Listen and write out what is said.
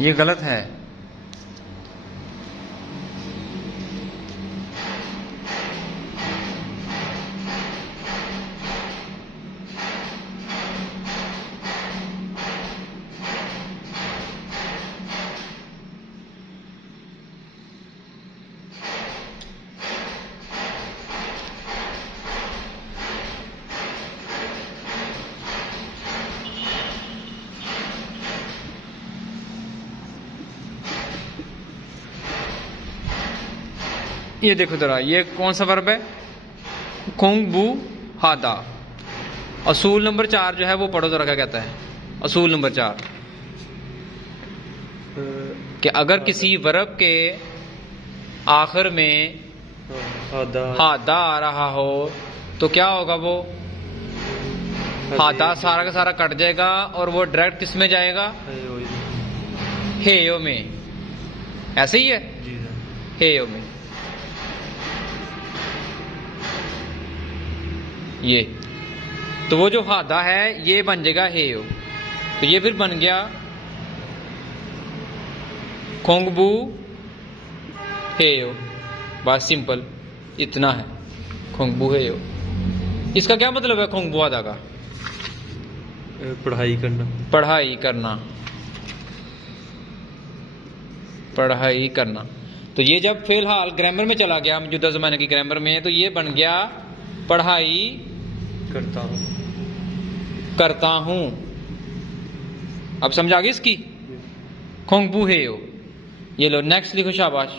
ये गलत है। ये देखो जरा, ये कौन सा वर्ब है? खोंग बू हादा। असूल नंबर 4 जो है वो पढ़ो जरा, क्या कहता है असूल नंबर 4? कि अगर किसी वर्ब के आखिर में हादा आ रहा हो तो क्या होगा? वो हादा सारा का सारा कट जाएगा और वो डायरेक्ट किस में जाएगा? हेयो में। ऐसे ही है हेयो में। ये तो वो जो हादा है ये बन जाएगा हेयो, तो ये फिर बन गया खोंगबू हेयो। बस सिंपल इतना है, खोंगबू हेयो। इसका क्या मतलब है खोंगबू हादा का? पढ़ाई करना। पढ़ाई करना, पढ़ाई करना। तो ये जब फिलहाल ग्रामर में चला गया, मौजूदा जमाने की ग्रामर में, तो ये बन गया पढ़ाई करता हूँ। करता हूं। अब समझ आ गई इसकी? खोंगबू हेयो। ये लो नेक्स्ट लिखो, शाबाश।